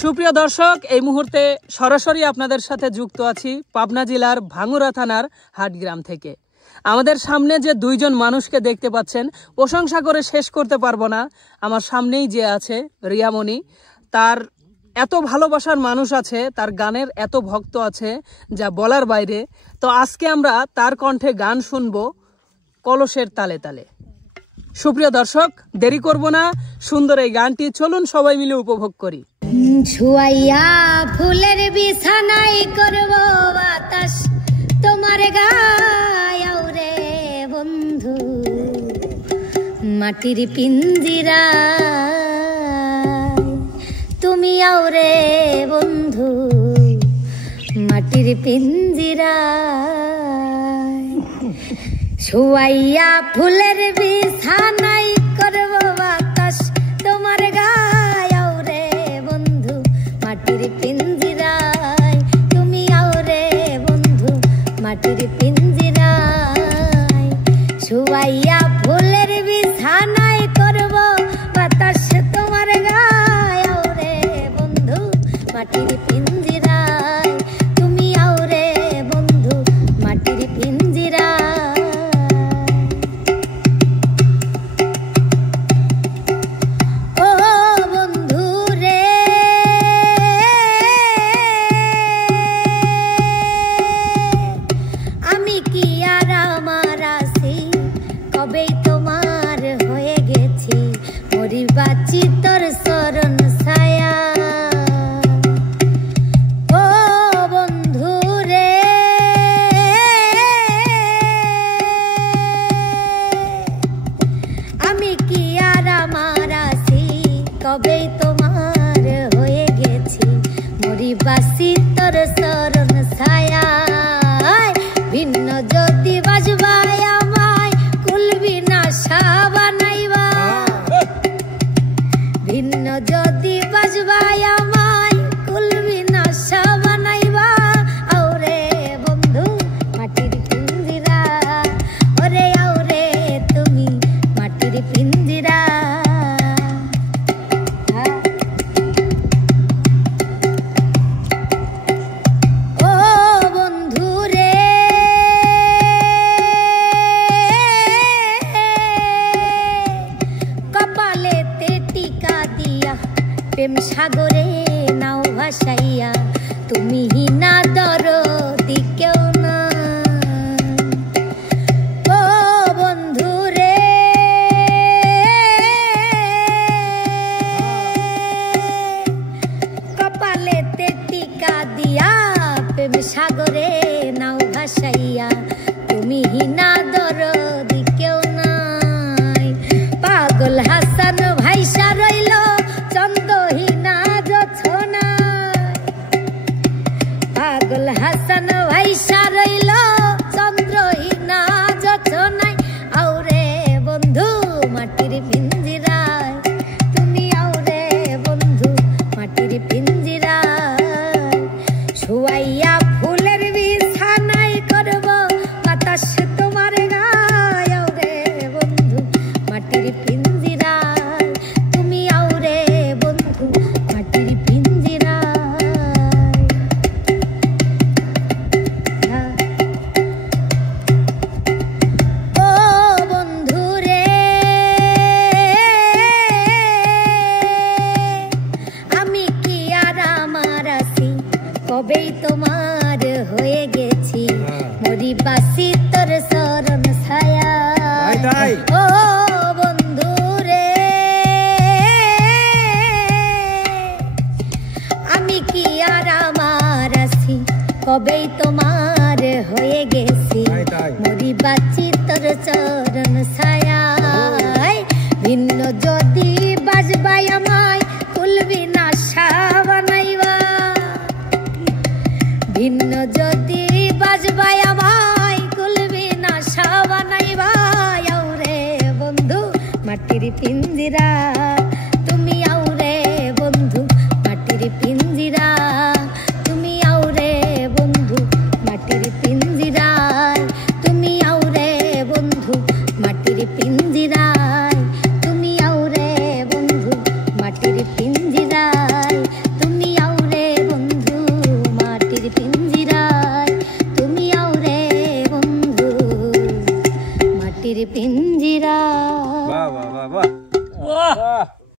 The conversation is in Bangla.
সুপ্রিয় দর্শক, এই মুহূর্তে সরাসরি আপনাদের সাথে যুক্ত আছি পাবনা জেলার ভাঙ্গুড়া থানার হাটগ্রাম থেকে। আমাদের সামনে যে দুইজন মানুষকে দেখতে পাচ্ছেন, প্রশংসা করে শেষ করতে পারবো না। আমার সামনেই যে আছে রিয়ামণি, তার এত ভালোবাসার মানুষ আছে, তার গানের এত ভক্ত আছে যা বলার বাইরে। তো আজকে আমরা তার কণ্ঠে গান শুনবো কলসের তালে তালে। সুপ্রিয় দর্শক, দেরি করব না, সুন্দর এই গানটি চলুন সবাই মিলে উপভোগ করি। ছুয়াইয়া ফুলের বিছানাই করব বাতাস তোমার গায়ে রে বন্ধু, মাটির পিঞ্জিরা তুমি আওরে বন্ধু, মাটির পিঞ্জিরা। ছুয়াইয়া ফুলের বিছানাই করব বাতাস তোমার গায়ে রে বন্ধু, মাটির পিঞ্জিরায় তুমি আওরে বন্ধু, মাটির পিঞ্জিরায়। ছুয়াইয়া ফুলের বিছানাই করব বাতাস তোমার গায়ে রে বন্ধু, মাটির পিঞ্জিরায় তুমি আওরে বন্ধু, মাটির পিঞ্জিরায়। চিতর শরণ ছায়া ও বন্ধু রে, আমি কি আর আমার আছি, কবেই তোমার হয়ে গেছি মরিবা চিতর শরণ ছায়া। ভিন্ন যদি বাজবাই আমায় কুলবি না সাবানাইবা, ভিন্ন যদি বাজবাই আমায় কুলবি না সাবানাইবা আওরে বন্ধু, মাটির পিঞ্জিরা ওরে আওরে তুমি মাটির পিঞ্জিরা। ও বন্ধু রে, কপালেতে টিকা দিয়া প্রেম সাগরে নাও ভাসাইয়া তুমি না দরদি কেউ না। ও বন্ধু রে, কপালেতে টিকা দিয়া প্রেম সাগরে নাও ভাসাইয়া তুমি না দরদি কেউ নাই। পাগল হাসান ভাইসা রইল চন্দ্রহীনা জোছনা, পাগল হাসান ভাইসা রইল চন্দ্রহীনা জোছনায় আওরে বন্ধু, মাটির পিঞ্জিরায় তুমি আওরে বন্ধু, মাটির পিঞ্জিরায়। ছুয়াইয়া ফুলের বিছানাই করব বাতাস তোমার গায়ে আওরে বন্ধু, মাটির পিঞ্জিরায় তুমি আওরে বন্ধু, মাটির পিঞ্জিরায়। ও বন্ধু রে, আমি কি আর আমার আছি, কবেই তোমার হয়ে গেছি মরিবা চিতর শরণ ছায়া। ও বন্ধু রে, আমি কি আর আমার আছি, কবেই তোমার হয়ে গেছি মরিবা চিতর চরণ ছায়া। ভিন্ন যদি বাজবাই আমায় কুলবি না সাবানাইবা, ভিন্ন যদি বাজবাই আমায় কুলবি না সাবানাইবা আওরে বন্ধু, মাটির পিঞ্জিরা তুমি আওরে বন্ধু, মাটির পিঞ্জিরা তুমি আওরে বন্ধু, মাটির পিঞ্জিরায় তুমি আওরে বন্ধু, মাটির পিঞ্জিরায় তুমি আওরে পিঞ্জিরা। বাহ বাহ বাহ বাহ বাহ